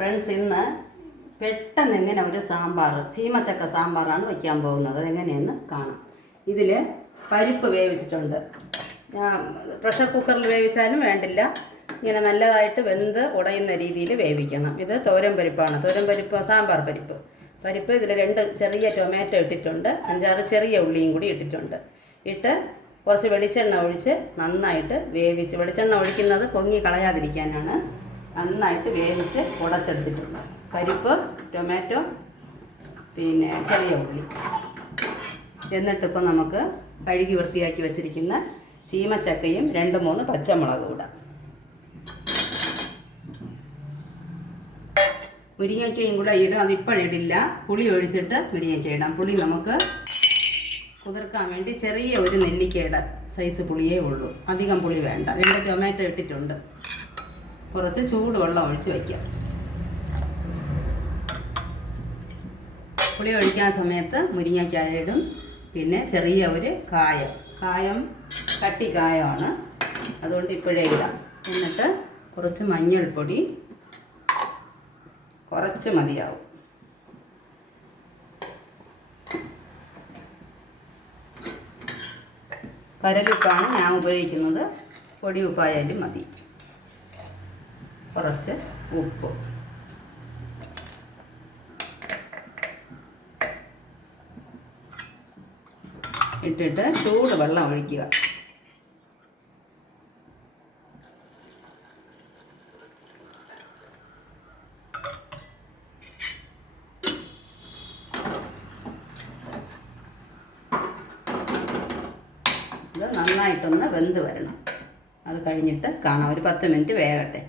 Friends, ഇന്ന് പെട്ടെന്ന് എങ്ങനെ ഒരു സാമ്പാർ, ചീമച്ചക്ക സാമ്പാറാണ് വയ്ക്കാൻ പോകുന്നത്. അതെങ്ങനെയെന്ന് കാണാം. ഇതിൽ പരിപ്പ് വേവിച്ചിട്ടുണ്ട്. ഞാൻ പ്രഷർ കുക്കറിൽ വേവിച്ചാലും വേണ്ടില്ല, ഇങ്ങനെ നല്ലതായിട്ട് വെന്ത് ഉടയുന്ന രീതിയിൽ വേവിക്കണം. ഇത് തോരൻ പരിപ്പാണ്. തോരൻ പരിപ്പ്, സാമ്പാർ പരിപ്പ്. ഇതിൽ 2 ചെറിയ ടൊമാറ്റോ ഇട്ടിട്ടുണ്ട്, 5-6 ചെറിയ ഉള്ളിയും കൂടി ഇട്ടിട്ടുണ്ട്. കുറച്ച് വെളിച്ചെണ്ണ ഒഴിച്ച് നന്നായിട്ട് വേവിച്ച്, വെളിച്ചെണ്ണ ഒഴിക്കുന്നത് പൊങ്ങി കളയാതിരിക്കാനാണ്. നന്നായിട്ട് വേവിച്ച് ഉടച്ചെടുത്തിട്ടുണ്ട്. പരിപ്പ്, ടൊമാറ്റോ, ചെറിയ ഉള്ളി. എന്നിട്ടിപ്പോൾ നമുക്ക് കഴുകി വൃത്തിയാക്കി വെച്ചിരിക്കുന്ന ചീമച്ചക്കയും 2-3 പച്ചമുളകും ഇടാം. മുരിങ്ങയ്ക്കയും കൂടെ ഇടും. അതിപ്പോഴിടില്ല, പുളി ഒഴിച്ചിട്ട് മുരിങ്ങയ്ക്ക ഇടാം. പുളി നമുക്ക് കുതിർക്കാൻ വേണ്ടി ചെറിയ ഒരു നെല്ലിക്കയുടെ സൈസ് പുളിയേ ഉള്ളൂ, അധികം പുളി വേണ്ട. 2 ടൊമാറ്റോ ഇട്ടിട്ടുണ്ട്. കുറച്ച് ചൂടുവെള്ളം ഒഴിച്ച് വയ്ക്കാം. പുളി ഒഴിക്കാൻ സമയത്ത് മുരിങ്ങയ്ക്കായ ഇടും. പിന്നെ ചെറിയ ഒരു കായം കട്ടി കായമാണ്, അതുകൊണ്ട് ഇപ്പോഴേ ഇടാം. എന്നിട്ട് കുറച്ച് മഞ്ഞൾപ്പൊടി, കുറച്ച് മതിയാവും. കരലുപ്പാണ് ഞാൻ ഉപയോഗിക്കുന്നത്, പൊടി ഉപ്പായാലും മതി. കുറച്ച് ഉപ്പ് ഇട്ടിട്ട് ചൂടുവെള്ളം ഒഴിക്കുക. ഇത് നന്നായിട്ടൊന്ന് വെന്ത് വരണം. അത് കഴിഞ്ഞിട്ട് കാണാം. ഒരു 10 മിനിറ്റ് വേകട്ടെ.